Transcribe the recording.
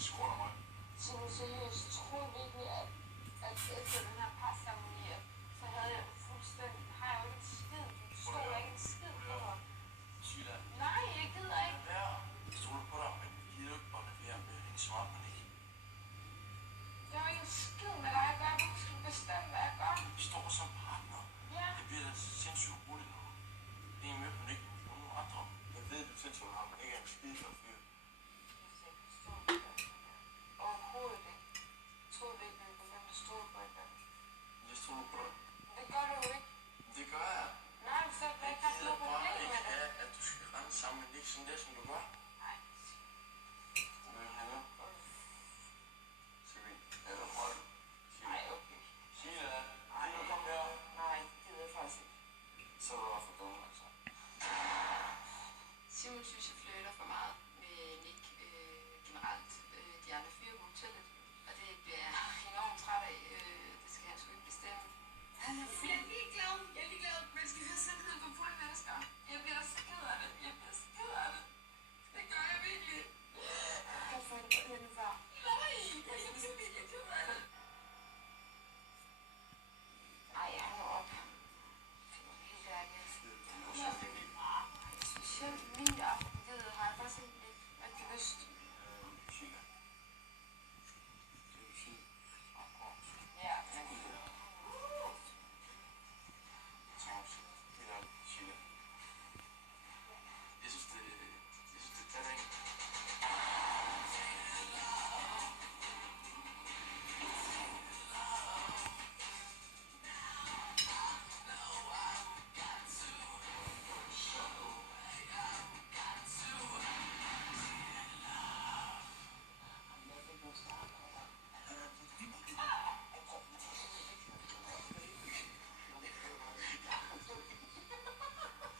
Det skruer mig. Så nu seriøst, tror jeg virkelig, at efter den her parceremoni, så havde jeg fuldstændig, har jeg jo ikke en skid. Du stod ikke en skid på mig. Sheila. Nej, jeg gider ikke. Ja, jeg stoler på dig.